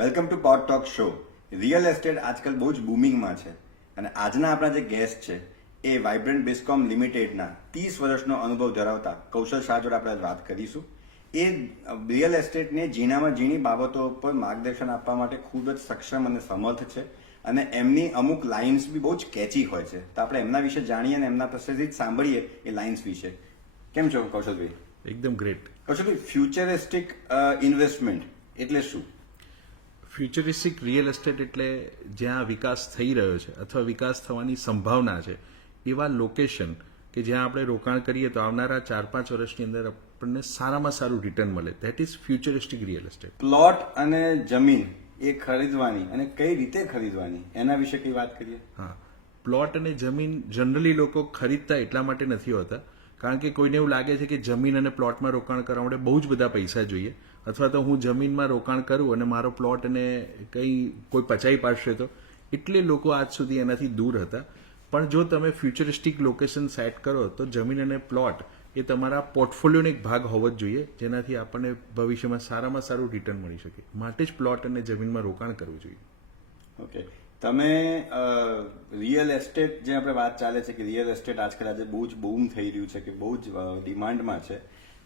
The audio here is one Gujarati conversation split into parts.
Welcome to pod talk show. Real estate આજકાલ બહુ જ બૂમિંગમાં છે અને આજના આપણા જે ગેસ્ટ છે એ વાઇબ્રન્ટ બિસ્કોમ લિમિટેડના 30 વર્ષનો અનુભવ ધરાવતા કૌશલ શાહ જોડે આપણે વાત કરીશું. એ રિયલ એસ્ટેટને ઝીણામાં ઝીણી બાબતો પર માર્ગદર્શન આપવા માટે ખૂબ જ સક્ષમ અને સમર્થ છે અને એમની અમુક લાઇન્સ બી બહુ જ કેચી હોય છે. તો આપણે એમના વિશે જાણીએ અને એમના પાસેથી જ સાંભળીએ એ લાઇન્સ વિશે. કેમ છો કૌશલભાઈ? એકદમ ગ્રેટ. કૌશલભાઈ, ફ્યુચરિસ્ટિક ઇન્વેસ્ટમેન્ટ એટલે શું? ફ્યુચરિસ્ટિક રિયલ એસ્ટેટ એટલે જ્યાં વિકાસ થઈ રહ્યો છે અથવા વિકાસ થવાની સંભાવના છે એવા લોકેશન કે જ્યાં આપણે રોકાણ કરીએ તો આવનારા 4-5 વર્ષની અંદર આપણને સારામાં સારું રિટર્ન મળે. That is futuristic real estate. Plot અને જમીન એ ખરીદવાની અને કઈ રીતે ખરીદવાની એના વિશે કઈ વાત કરીએ. હા, પ્લોટ અને જમીન જનરલી લોકો ખરીદતા એટલા માટે નથી હોતા કારણ કે કોઈને એવું લાગે છે કે જમીન અને પ્લોટમાં રોકાણ કરવા માટે બહુ જ બધા પૈસા જોઈએ, અથવા તો હું જમીનમાં રોકાણ કરું અને મારો પ્લોટ અને કોઈ પચાવી પાડશે તો, એટલે લોકો આજ સુધી એનાથી દૂર હતા. પણ જો તમે ફ્યુચરિસ્ટિક લોકેશન સેટ કરો તો જમીન અને પ્લોટ એ તમારા પોર્ટફોલિયોનો એક ભાગ હોવો જ જોઈએ, જેનાથી આપણને ભવિષ્યમાં સારામાં સારું રિટર્ન મળી શકે. માટે જ પ્લોટ અને જમીનમાં રોકાણ કરવું જોઈએ. ઓકે, તમે રિયલ એસ્ટેટ જે આપણે વાત ચાલે છે કે રિયલ એસ્ટેટ આજકાલ આજે બહુ જ બૂમ થઈ રહ્યું છે કે બહુ જ ડિમાન્ડમાં છે.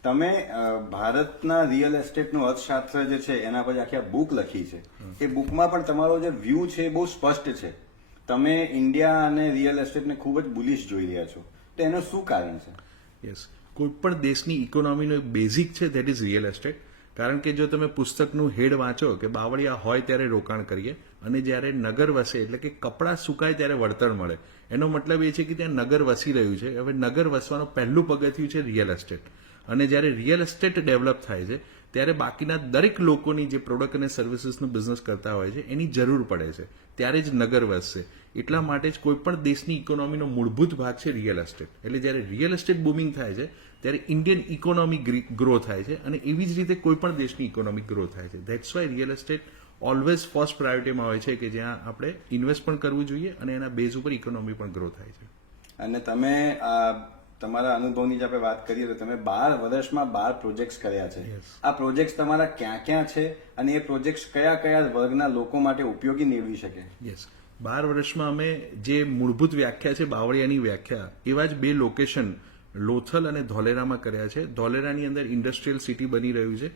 તમે ભારતના રિયલ એસ્ટેટનું અર્થશાસ્ત્ર જે છે એના પર આખી બુક લખી છે. એ બુકમાં પણ તમારો જે વ્યૂ છે એ બહુ સ્પષ્ટ છે. તમે ઇન્ડિયા અને રિયલ એસ્ટેટને ખૂબ જ બુલિશ જોઈ રહ્યા છો. તો એનું શું કારણ છે? યસ, કોઈ પણ દેશની ઇકોનોમીનો એક બેઝિક છે ધેટ ઇઝ રિયલ એસ્ટેટ. કારણ કે જો તમે પુસ્તકનું હેડ વાંચો કે બાવળિયા હોય ત્યારે રોકાણ કરીએ અને જ્યારે નગર વસે એટલે કે કપડાં સુકાય ત્યારે વળતર મળે, એનો મતલબ એ છે કે ત્યાં નગર વસી રહ્યું છે. હવે નગર વસવાનું પહેલું પગથિયું છે રિયલ એસ્ટેટ, અને જ્યારે રિયલ એસ્ટેટ ડેવલપ થાય છે ત્યારે બાકીના દરેક લોકોની જે પ્રોડક્ટ અને સર્વિસીસનું બિઝનેસ કરતા હોય છે એની જરૂર પડે છે, ત્યારે જ નગર વસશે. એટલા માટે જ કોઈ પણ દેશની ઇકોનોમીનો મૂળભૂત ભાગ છે રિયલ એસ્ટેટ. એટલે જ્યારે રિયલ એસ્ટેટ બૂમિંગ થાય છે ત્યારે ઇન્ડિયન ઇકોનોમી ગ્રો થાય છે અને એવી જ રીતે કોઈ પણ દેશની ઇકોનોમી ગ્રો થાય છે. That's why real estate always first પ્રાયોરિટીમાં હોય છે કે જ્યાં આપણે ઇન્વેસ્ટ પણ કરવું જોઈએ અને એના બેઝ ઉપર ઇકોનોમી પણ ગ્રો થાય છે. અને તમે તમારા અનુભવની જે આપણે વાત કરીએ તો તમે 12 વર્ષમાં 12 પ્રોજેક્ટ્સ કર્યા છે. આ પ્રોજેક્ટ્સ તમારા ક્યાં ક્યાં છે અને એ પ્રોજેક્ટ્સ કયા કયા વર્ગના લોકો માટે ઉપયોગી નીવડી શકે? યસ, 12 વર્ષમાં અમે જે મૂળભૂત વ્યાખ્યા છે બાવળિયાની વ્યાખ્યા, એવા જ 2 લોકેશન લોથલ અને ધોલેરામાં કર્યા છે. ધોલેરાની અંદર ઇન્ડસ્ટ્રીયલ સિટી બની રહ્યું છે.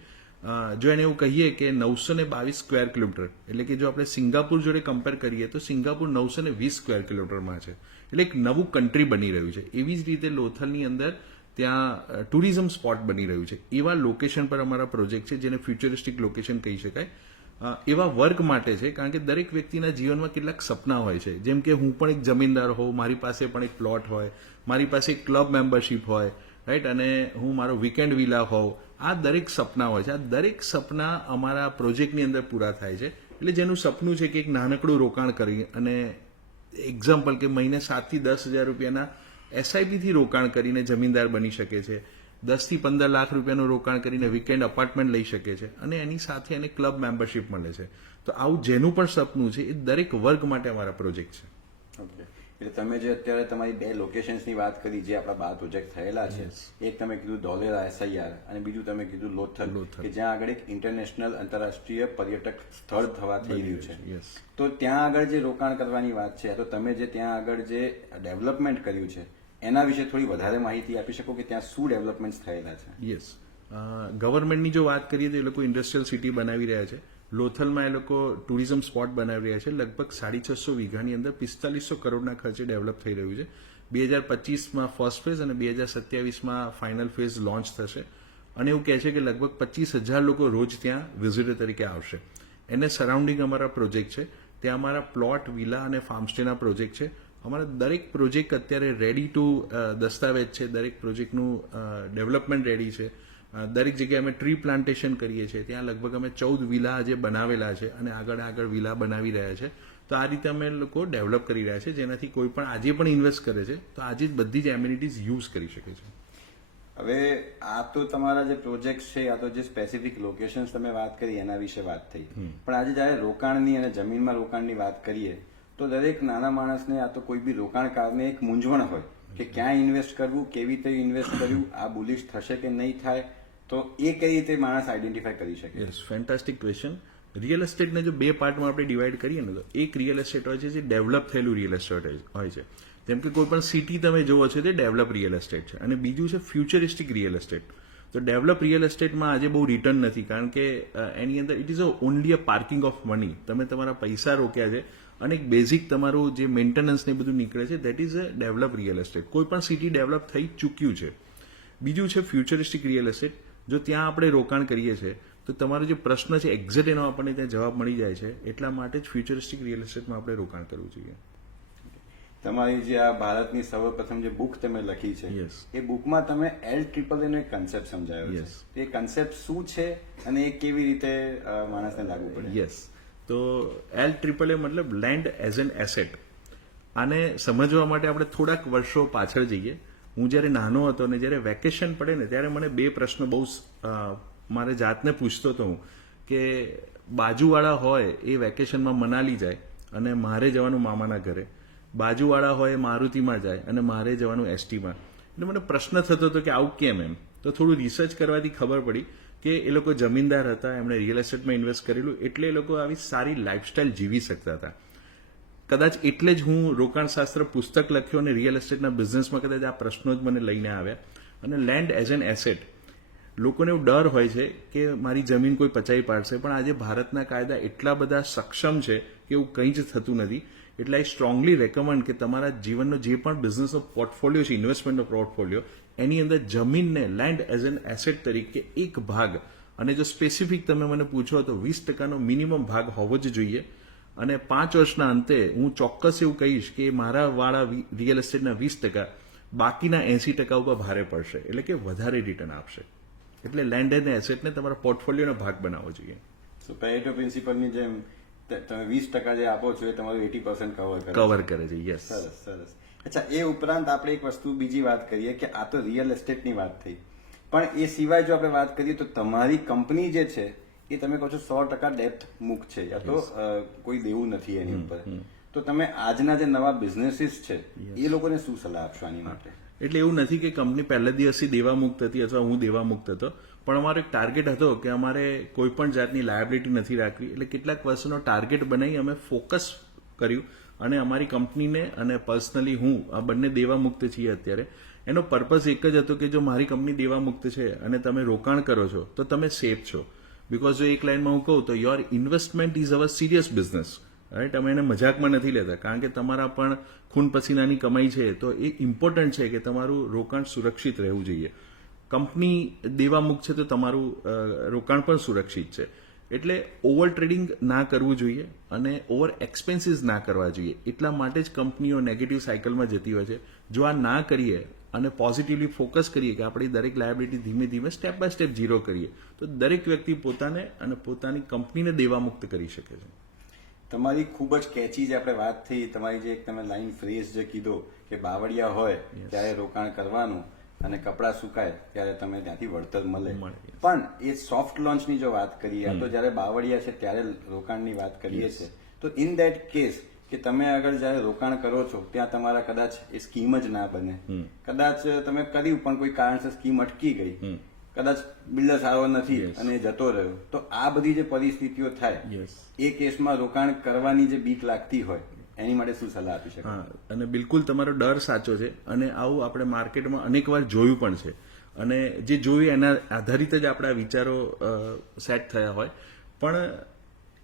જો એને એવું કહીએ કે 922 સ્ક્વેર કિલોમીટર, એટલે કે જો આપણે સિંગાપુર જોડે કમ્પેર કરીએ તો સિંગાપુર 920 સ્ક્વેર કિલોમીટરમાં છે, એટલે એક નવું કન્ટ્રી બની રહ્યું છે. એવી જ રીતે લોથલની અંદર ત્યાં ટુરિઝમ સ્પોટ બની રહ્યું છે. એવા લોકેશન પર અમારા પ્રોજેક્ટ છે જેને ફ્યુચરિસ્ટિક લોકેશન કહી શકાય. એવા વર્ગ માટે છે કારણ કે દરેક વ્યક્તિના જીવનમાં કેટલાક સપના હોય છે. જેમ કે હું પણ એક જમીનદાર હોઉં, મારી પાસે પણ એક પ્લોટ હોય, મારી પાસે એક ક્લબ મેમ્બરશીપ હોય, રાઈટ, અને હું મારો વીકેન્ડ વિલા હોઉં. આ દરેક સપના હોય છે. આ દરેક સપના અમારા પ્રોજેક્ટની અંદર પૂરા થાય છે. એટલે જેનું સપનું છે કે એક નાનકડું રોકાણ કરી અને એક્ઝામ્પલ કે મહિને 7 થી 10 હજાર રૂપિયાના એસઆઈપીથી રોકાણ કરીને જમીનદાર બની શકે છે, 10 થી 15 લાખ રૂપિયાનું રોકાણ કરીને વીકેન્ડ અપાર્ટમેન્ટ લઈ શકે છે અને એની સાથે એને ક્લબ મેમ્બરશીપ મળે છે. તો આવું જેનું પણ સપનું છે એ દરેક વર્ગ માટે અમારા પ્રોજેક્ટ છે. ઓકે, એટલે તમે જે અત્યારે તમારી 2 લોકેશન્સની વાત કરી જે આપણા 12 પ્રોજેક્ટ થયેલા છે, એક તમે કીધું ધોલેરા એસઆઈઆર અને બીજું તમે કીધું લોથલ, કે જ્યાં આગળ એક ઇન્ટરનેશનલ આંતરરાષ્ટ્રીય પર્યટક સ્થળ થવા થઈ રહ્યું છે. તો ત્યાં આગળ જે રોકાણ કરવાની વાત છે, તો તમે જે ત્યાં આગળ જે ડેવલપમેન્ટ કર્યું છે એના વિશે થોડી વધારે માહિતી આપી શકો કે ત્યાં શું ડેવલપમેન્ટ થયેલા છે? યસ, ગવર્મેન્ટની જો વાત કરીએ તો એ લોકો ઇન્ડસ્ટ્રીયલ સિટી બનાવી રહ્યા છે. લોથલમાં એ લોકો ટુરિઝમ સ્પોટ બનાવી રહ્યા છે. લગભગ 650 વીઘાની અંદર 4500 કરોડના ખર્ચે ડેવલપ થઈ રહ્યું છે. 2025માં ફર્સ્ટ ફેઝ અને 2027માં ફાઇનલ ફેઝ લોન્ચ થશે. અને એવું કહે છે કે લગભગ 25,000 લોકો રોજ ત્યાં વિઝિટર તરીકે આવશે. એને સરાઉન્ડિંગ અમારા પ્રોજેક્ટ છે. ત્યાં અમારા પ્લોટ, વિલા અને ફાર્મસ્ટેના પ્રોજેક્ટ છે. અમારા દરેક પ્રોજેક્ટ અત્યારે રેડી ટુ દસ્તાવેજ છે. દરેક પ્રોજેક્ટનું ડેવલપમેન્ટ રેડી છે. દરેક જગ્યાએ અમે ટ્રી પ્લાન્ટેશન કરીએ છીએ. ત્યાં લગભગ અમે 14 વિલા જે બનાવેલા છે અને આગળ વિલા બનાવી રહ્યા છે. તો આ રીતે અમે લોકો ડેવલપ કરી રહ્યા છે જેનાથી કોઈ પણ આજે પણ ઇન્વેસ્ટ કરે છે તો આજે જ બધી જ એમ્યુનિટીઝ યુઝ કરી શકે છે. હવે આ તો તમારા જે પ્રોજેક્ટ છે, આ તો જે સ્પેસિફિક લોકેશન્સ તમે વાત કરી એના વિશે વાત થઈ, પણ આજે જ્યારે રોકાણની અને જમીનમાં રોકાણની વાત કરીએ તો દરેક નાના માણસને આ તો કોઈ બી રોકાણકારને એક મૂંઝવણ હોય કે ક્યાં ઇન્વેસ્ટ કરવું, કેવી રીતે ઇન્વેસ્ટ કરવું, આ બુલિશ થશે કે નહીં થાય, તો એ કઈ રીતે માણસ આઈડેન્ટિફાય કરી શકે? Yes, fantastic question. રિયલ એસ્ટેટને જો બે પાર્ટમાં આપણે ડિવાઈડ કરીએ ને તો એક રિયલ એસ્ટેટ હોય છે જે ડેવલપ થયેલું રિયલ એસ્ટેટ હોય છે, જેમ કે કોઈ પણ સિટી તમે જોવો છો તે ડેવલપ રિયલ એસ્ટેટ છે, અને બીજું છે ફ્યુચરિસ્ટિક રિયલ એસ્ટેટ. તો ડેવલપ રિયલ એસ્ટેટમાં આજે બહુ રિટર્ન નથી, કારણ કે એની અંદર it is only a parking of money. તમે તમારા પૈસા રોક્યા છે અને એક બેઝિક તમારું જે મેન્ટેનન્સ ને બધું નીકળે છે, that is a develop real estate. કોઈ પણ સિટી ડેવલપ થઈ ચૂક્યું છે. બીજું છે ફ્યુચરિસ્ટિક રિયલ એસ્ટેટ. જો ત્યાં આપણે રોકાણ કરીએ છીએ તો તમારો જે પ્રશ્ન છે એક્ઝેક્ટ એનો આપણને ત્યાં જવાબ મળી જાય છે. એટલા માટે જ ફ્યુચરિસ્ટિક રિયલ એસ્ટેટમાં આપણે રોકાણ કરવું જોઈએ. તમારી જે આ ભારતની સર્વપ્રથમ જે બુક તમે લખી છે, Yes. એ બુકમાં તમે LAAA નો એક કન્સેપ્ટ સમજાયો છે. Yes. તો એ કન્સેપ્ટ શું છે અને એ કેવી રીતે માણસને લાગુ પડે? યસ, તો LAAA મતલબ લેન્ડ એઝ એન એસેટ. આને સમજવા માટે આપણે થોડાક વર્ષો પાછળ જઈએ. હું જ્યારે નાનો હતો ને જ્યારે વેકેશન પડે ને ત્યારે મને બે પ્રશ્નો બહુ મારે જાતને પૂછતો હતો હું, કે બાજુવાળા હોય એ વેકેશનમાં મનાલી જાય અને મારે જવાનું મામાના ઘરે, બાજુવાળા હોય મારુતિમાં જાય અને મારે જવાનું એસટીમાં. એટલે મને પ્રશ્ન થતો હતો કે આવું કેમ એમ. તો થોડું રિસર્ચ કરવાથી ખબર પડી કે એ લોકો જમીનદાર હતા, એમણે રિયલ એસ્ટેટમાં ઇન્વેસ્ટ કરેલું, એટલે એ લોકો આવી સારી લાઈફસ્ટાઈલ જીવી શકતા હતા. કદાચ એટલે જ હું રોકાણશાસ્ત્ર પુસ્તક લખ્યો અને રિયલ એસ્ટેટના બિઝનેસમાં કદાચ આ પ્રશ્નો જ મને લઈને આવ્યા. અને લેન્ડ એઝ એન એસેટ, લોકોને એવું ડર હોય છે કે મારી જમીન કોઈ પચાવી પાડશે, પણ આજે ભારતના કાયદા એટલા બધા સક્ષમ છે કે એવું કંઈ જ થતું નથી. એટલે આઈ સ્ટ્રોંગલી રેકમેન્ડ કે તમારા જીવનનો જે પણ બિઝનેસનો પોર્ટફોલિયો છે, ઇન્વેસ્ટમેન્ટનો પોર્ટફોલિયો, એની અંદર જમીનને લેન્ડ એઝ એન એસેટ તરીકે એક ભાગ, અને જો સ્પેસિફિક તમે મને પૂછો તો 20% મિનિમમ ભાગ હોવો જ જોઈએ. અને 5 વર્ષના અંતે હું ચોક્કસ એવું કહીશ કે મારા વાળા રિયલ એસ્ટેટના 20%, બાકીના 80% ઉપર ભારે પડશે, એટલે કે વધારે રિટર્ન આપશે. એટલે લેન્ડ એન્ડ એસેટને તમારા પોર્ટફોલિયોનો ભાગ બનાવવો જોઈએ. સો પેરેટો પ્રિન્સિપલની જેમ તમે 20% જે આપો છો એ તમારું 80% કવર કરે છે. યસ, સરસ સરસ. અચ્છા, એ ઉપરાંત આપણે એક વસ્તુ બીજી વાત કરીએ કે આ તો રિયલ એસ્ટેટની વાત થઈ, પણ એ સિવાય જો આપણે વાત કરીએ તો તમારી કંપની જે છે એ તમે કહો છો 100% ડેપ્થ મુક્ત છે, યા તો કોઈ દેવું નથી એની ઉપર. તો તમે આજના જે નવા બિઝનેસીસ છે એ લોકોને શું સલાહ આપશો આની માટે? એટલે એવું નથી કે કંપની પહેલા દિવસથી દેવા મુક્ત હતી અથવા હું દેવા મુક્ત હતો, પણ અમારો એક ટાર્ગેટ હતો કે અમારે કોઈ પણ જાતની લાયબિલિટી નથી રાખવી. એટલે કેટલાક વર્ષનો ટાર્ગેટ બનાવી અમે ફોકસ કર્યું, અને અમારી કંપનીને અને પર્સનલી હું આ બંને દેવા મુક્ત છીએ અત્યારે. એનો પર્પઝ એક જ હતો કે જો મારી કંપની દેવા મુક્ત છે અને તમે રોકાણ કરો છો તો તમે સેફ છો. બિકોઝ જો એક લાઈનમાં હું કહું તો your investment is our serious business, right? અમે એને મજાકમાં નથી લેતા, કારણ કે તમારા પણ ખૂન પસીનાની કમાઈ છે, તો એ ઇમ્પોર્ટન્ટ છે કે તમારું રોકાણ સુરક્ષિત રહેવું જોઈએ. કંપની દેવામુક્ત છે તો તમારું રોકાણ પણ સુરક્ષિત છે. એટલે ઓવર ટ્રેડિંગ ના કરવું જોઈએ અને ઓવર એક્સપેન્સીસ ના કરવા જોઈએ. એટલા માટે જ કંપનીઓ નેગેટિવ સાયકલમાં જતી હોય છે. જો આ ના કરીએ અને પોઝિટિવલી ફોકસ કરીએ કે આપણી દરેક લાયબિલિટી ધીમે ધીમે સ્ટેપ બાય સ્ટેપ ઝીરો કરીએ, તો દરેક વ્યક્તિ પોતાને અને પોતાની કંપનીને દેવામુક્ત કરી શકે છે. તમારી ખૂબ જ કેચી જે આપણે વાત થઈ, તમારી જે એક તમે લાઈન ફ્રેઝ જે કીધો કે બાવળિયા હોય ત્યારે રોકાણ કરવાનું અને કપડાં સુકાય ત્યારે તમે ત્યાંથી વળતર મળે. પણ એ સોફ્ટ લોન્ચની જો વાત કરીએ, તો જયારે બાવળિયા છે ત્યારે રોકાણની વાત કરીએ છીએ, તો ઇન દેટ કેસ કે તમે આગળ જયારે રોકાણ કરો છો ત્યાં તમારા કદાચ એ સ્કીમ જ ના બને, કદાચ તમે કર્યું પણ કોઈ કારણસર સ્કીમ અટકી ગઈ, કદાચ બિલ્ડર સારો નથી અને એ જતો રહ્યો, તો આ બધી જે પરિસ્થિતિઓ થાય એ કેસમાં રોકાણ કરવાની જે બીક લાગતી હોય એની માટે શું સલાહ આપી શકે? અને બિલકુલ તમારો ડર સાચો છે, અને આવું આપણે માર્કેટમાં અનેક વાર જોયું પણ છે, અને જે જોયું એના આધારિત જ આપણા વિચારો સેટ થયા હોય. પણ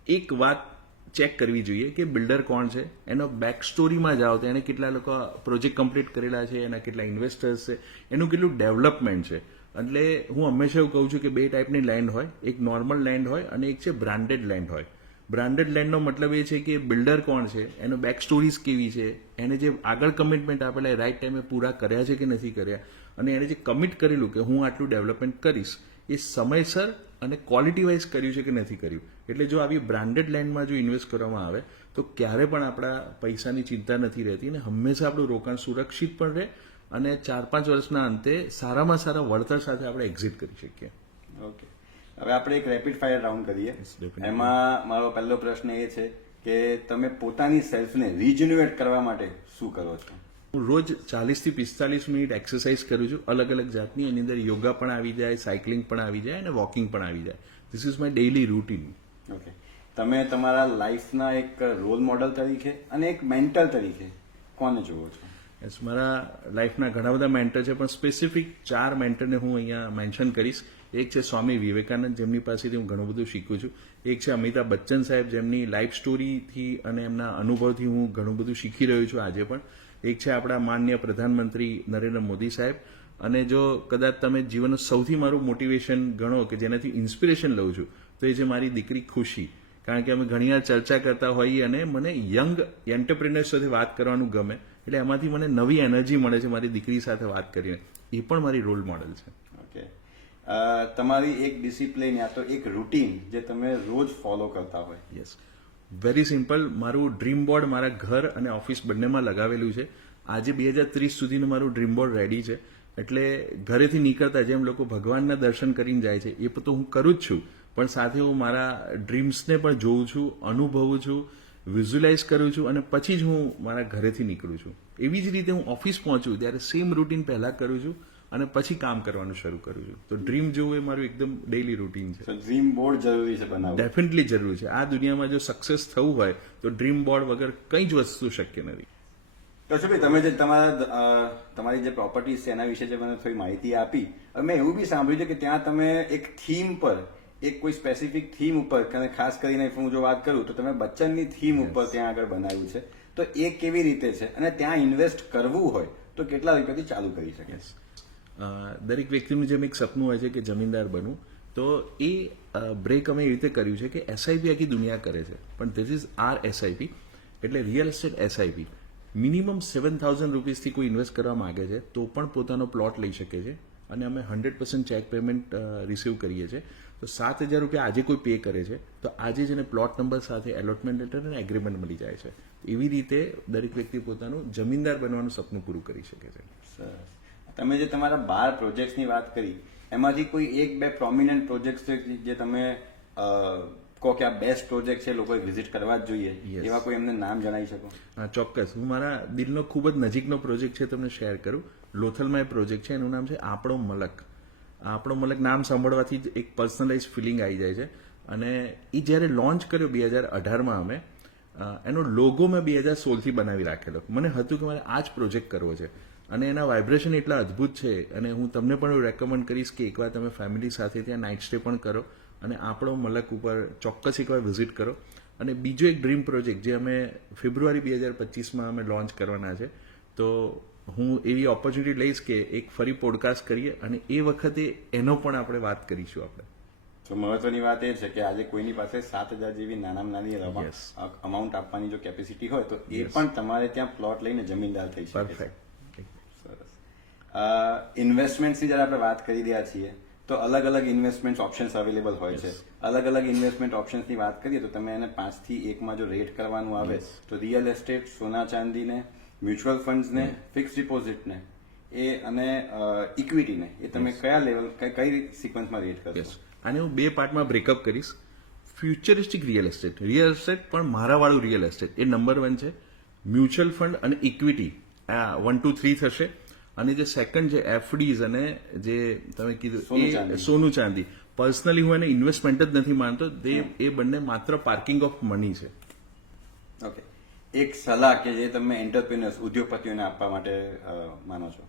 એક વાત ચેક કરવી જોઈએ કે બિલ્ડર કોણ છે, એનો બેક સ્ટોરીમાં જાઓ તો એને કેટલા લોકો પ્રોજેક્ટ કમ્પ્લીટ કરેલા છે, એના કેટલા ઇન્વેસ્ટર્સ છે, એનું કેટલું ડેવલપમેન્ટ છે. એટલે હું હંમેશા એવું કહું છું કે બે ટાઈપની લેન્ડ હોય, એક નોર્મલ લેન્ડ હોય અને એક છે બ્રાન્ડેડ લેન્ડ હોય. બ્રાન્ડેડ લેન્ડનો મતલબ એ છે કે બિલ્ડર કોણ છે, એનો બેક સ્ટોરીઝ કેવી છે, એને જે આગળ કમિટમેન્ટ આપેલા રાઈટ ટાઈમે પૂરા કર્યા છે કે નથી કર્યા, અને એને જે કમિટ કરેલું કે હું આટલું ડેવલપમેન્ટ કરીશ એ સમયસર અને ક્વોલિટી વાઇઝ કર્યું છે કે નથી કર્યું. એટલે જો આવી બ્રાન્ડેડ લેન્ડમાં જો ઇન્વેસ્ટ કરવામાં આવે તો ક્યારે પણ આપણા પૈસાની ચિંતા નથી રહેતી, અને હંમેશા આપણું રોકાણ સુરક્ષિત પણ રહે, અને 4-5 વર્ષના અંતે સારામાં સારા વળતર સાથે આપણે એક્ઝિટ કરી શકીએ. ઓકે, હવે આપણે એક રેપિડ ફાયર રાઉન્ડ કરીએ. એમાં મારો પહેલો પ્રશ્ન એ છે કે તમે પોતાની સેલ્ફને રિજન્યુએટ કરવા માટે શું કરો છો? હું રોજ 40 થી 45 મિનિટ એક્સરસાઇઝ કરું છું, અલગ અલગ જાતની. એની અંદર યોગા પણ આવી જાય, સાયકલિંગ પણ આવી જાય અને વોકિંગ પણ આવી જાય. This is my daily routine. Okay, તમે તમારા લાઈફના એક રોલ મોડલ તરીકે અને એક મેન્ટર તરીકે કોને જુઓ છો? યસ, મારા લાઈફના ઘણા બધા મેન્ટર છે, પણ સ્પેસિફિક 4 મેન્ટરને હું અહીંયા મેન્શન કરીશ. એક છે સ્વામી વિવેકાનંદ, જેમની પાસેથી હું ઘણું બધું શીખું છું. એક છે અમિતાભ બચ્ચન સાહેબ, જેમની લાઈફ સ્ટોરીથી અને એમના અનુભવથી હું ઘણું બધું શીખી રહ્યો છું આજે પણ. એક છે આપણા માનનીય પ્રધાનમંત્રી નરેન્દ્ર મોદી સાહેબ. અને જો કદાચ તમે જીવનનું સૌથી મારું મોટિવેશન ગણો કે જેનાથી ઇન્સ્પિરેશન લઉં છું, તો એ છે મારી દીકરી ખુશી. કારણ કે અમે ઘણીવાર ચર્ચા કરતા હોઈએ અને મને યંગ એન્ટરપ્રિનર્સ સાથે વાત કરવાનું ગમે, એટલે એમાંથી મને નવી એનર્જી મળે છે મારી દીકરી સાથે વાત કરીને. એ પણ મારી રોલ મોડલ છે. ઓકે, તમારી એક ડિસિપ્લિન યા તો એક રૂટીન જે તમે રોજ ફોલો કરતા હોય? Yes, very simple. મારું ડ્રીમ બોર્ડ મારા ઘર અને ઓફિસ બંનેમાં લગાવેલું છે. આજે 2030 સુધીનું મારું ડ્રીમ બોર્ડ રેડી છે. એટલે ઘરેથી નીકળતા જેમ લોકો ભગવાનના દર્શન કરીને જાય છે, એ તો હું કરું જ છું, પણ સાથે હું મારા ડ્રીમ્સને પણ જોઉં છું, અનુભવું છું, વિઝ્યુલાઇઝ કરું છું, અને પછી જ હું મારા ઘરેથી નીકળું છું. એવી જ રીતે હું ઓફિસ પહોંચું ત્યારે સેમ રૂટીન પહેલા કરું છું અને પછી કામ કરવાનું શરૂ કરું છું. તો ડ્રીમ જોવું એ મારું એકદમ ડેઇલી રૂટીન છે. ડ્રીમ બોર્ડ જરૂરી છે બનાવવું? ડેફિનેટલી જરૂરી છે. આ દુનિયામાં જો સક્સેસ થવું હોય તો ડ્રીમ બોર્ડ વગર કંઈ જ વસ્તુ શક્ય નથી. કશુભાઈ, તમે જે તમારી જે પ્રોપર્ટીઝ છે એના વિશે જે મને થોડી માહિતી આપી, મેં એવું બી સાંભળ્યું છે કે ત્યાં તમે એક થીમ પર, એક કોઈ સ્પેસિફિક થીમ ઉપર, ખાસ કરીને હું જો વાત કરું તો તમે બચ્ચનની થીમ ઉપર ત્યાં આગળ બનાવ્યું છે. તો એ કેવી રીતે છે અને ત્યાં ઇન્વેસ્ટ કરવું હોય તો કેટલા રૂપિયાથી ચાલુ કરી શકે? દરેક વ્યક્તિનું જેમ એક સપનું હોય છે કે જમીનદાર બનવું, તો એ બ્રેક અમે એ રીતે કર્યું છે કે એસઆઈપી આખી દુનિયા કરે છે, પણ ધીસ ઇઝ આર એસઆઈપી, એટલે રિયલ એસ્ટેટ એસઆઈપી. મિનિમમ 7,000 રૂપીસથી કોઈ ઇન્વેસ્ટ કરવા માંગે છે તો પણ પોતાનો પ્લોટ લઈ શકે છે, અને અમે 100% ચેક પેમેન્ટ રિસીવ કરીએ છીએ. તો 7,000 રૂપિયા આજે કોઈ પે કરે છે તો આજે જ એને પ્લોટ નંબર સાથે એલોટમેન્ટ લેટર અને એગ્રીમેન્ટ મળી જાય છે. એવી રીતે દરેક વ્યક્તિ પોતાનું જમીનદાર બનવાનું સપનું પૂરું કરી શકે છે. સરસ. તમે જે તમારા 12 પ્રોજેક્ટ્સની વાત કરી, એમાંથી કોઈ 1-2 પ્રોમિનન્ટ પ્રોજેક્ટ્સ છે જે તમે કહો કે આ બેસ્ટ પ્રોજેક્ટ છે, લોકોએ વિઝિટ કરવા જ જોઈએ, એવા કોઈ એમને નામ જણાવી શકો? હા, ચોક્કસ. હું મારા દિલનો ખૂબ જ નજીકનો પ્રોજેક્ટ છે તમને શેર કરું. લોથલમાં એ પ્રોજેક્ટ છે, એનું નામ છે આપણો મલક. આપણો મલક નામ સાંભળવાથી જ એક પર્સનલાઇઝ ફિલિંગ આવી જાય છે. અને એ જ્યારે લોન્ચ કર્યો 2018માં અમે, એનો લોગો મેં 2016થી બનાવી રાખેલો. મને હતું કે મારે આ જ પ્રોજેક્ટ કરવો છે, અને એના વાઇબ્રેશન એટલા અદ્ભુત છે. અને હું તમને પણ રેકમેન્ડ કરીશ કે એકવાર તમે ફેમિલી સાથે ત્યાં નાઇટ સ્ટે પણ કરો અને આપણો મલક ઉપર ચોક્કસ એકવાર વિઝિટ કરો. અને બીજો એક ડ્રીમ પ્રોજેક્ટ જે અમે ફેબ્રુઆરી 2025માં અમે લોન્ચ કરવાના છે, તો હું એવી ઓપોર્ચ્યુનિટી લઈશ કે એક ફરી પોડકાસ્ટ કરીએ અને એ વખતે એનો પણ આપણે વાત કરીશું. આપણે તો મહત્વની વાત એ છે કે આજે કોઈની પાસે 7,000 જેવી નાનામાં નાની અમાઉન્ટ આપવાની જો કેપેસિટી હોય તો એ પણ તમારે ત્યાં પ્લોટ લઈને જમીનદાર થઈ શકે. પરફેક્ટ. સરસ. ઇન્વેસ્ટમેન્ટની જ્યારે આપણે વાત કરી રહ્યા છીએ તો અલગ અલગ ઇન્વેસ્ટમેન્ટ ઓપ્શન્સ અવેલેબલ હોય છે. અલગ અલગ ઇન્વેસ્ટમેન્ટ ઓપ્શન્સની વાત કરીએ તો તમે એને 5 થી 1માં જો રેટ કરવાનું આવે તો રિયલ એસ્ટેટ, સોના ચાંદીને, મ્યુચ્યુઅલ ફંડ્સને, ફિક્સ ડિપોઝિટને એ અને ઇક્વિટીને એ તમે કયા લેવલ, કઈ સિક્વન્સમાં રેટ કરશો? આને હું 2 પાર્ટમાં બ્રેકઅપ કરીશ. ફ્યુચરિસ્ટિક રિયલ એસ્ટેટ, પણ મારાવાળું રિયલ એસ્ટેટ એ નંબર 1 છે. મ્યુચ્યુઅલ ફંડ અને ઇક્વિટી આ 1, 2, 3 થશે. અને જે સેકન્ડ છે એફડીઝ અને જે તમે કીધું એ સોનું ચાંદી. પર્સનલી હું એને ઇન્વેસ્ટમેન્ટ જ નથી માનતો, એ બંને માત્ર પાર્કિંગ ઓફ મની છે. ઓકે, એક સલાહ કે જે તમે એન્ટરપ્રિનર્સ, ઉદ્યોગપતિઓને આપવા માટે માનો છો?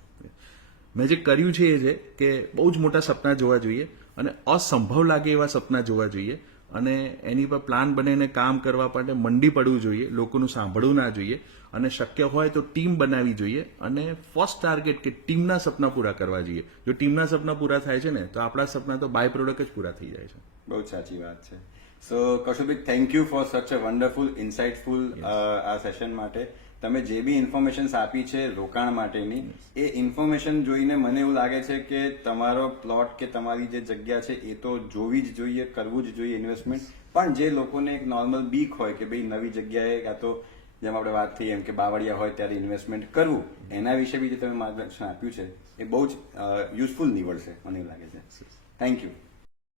મેં જે કર્યું છે એ છે કે બહુ જ મોટા સપના જોવા જોઈએ અને અસંભવ લાગે એવા સપના જોવા જોઈએ, અને એની પર પ્લાન બનાવીને કામ કરવા માટે મંડી પડવું જોઈએ, લોકોનું સાંભળવું ના જોઈએ, અને શક્ય હોય તો ટીમ બનાવવી જોઈએ. અને ફર્સ્ટ ટાર્ગેટ કે ટીમના સપના પૂરા કરવા જોઈએ. જો ટીમના સપના પૂરા થાય છે ને તો આપણા સપના તો બાય પ્રોડક્ટ જ પૂરા થઈ જાય છે. બહુ જ સાચી વાત છે. સો કૌશિકભાઈ, thank you for such a wonderful ઇન્સાઇટફુલ આ સેશન માટે. તમે જે બી ઇન્ફોર્મેશન્સ આપી છે રોકાણ માટેની, એ ઇન્ફોર્મેશન જોઈને મને એવું લાગે છે કે તમારો પ્લોટ કે તમારી જે જગ્યા છે એ તો જોવી જ જોઈએ, કરવું જ જોઈએ ઇન્વેસ્ટમેન્ટ. પણ જે લોકોને એક નોર્મલ બીક હોય કે ભાઈ નવી જગ્યાએ યા તો જેમ આપણે વાત થઈ એમ કે બાવળિયા હોય ત્યારે ઇન્વેસ્ટમેન્ટ કરવું, એના વિશે બી જે તમે માર્ગદર્શન આપ્યું છે એ બહુ જ યુઝફુલ નીવડશે મને એવું લાગે છે. Thank you.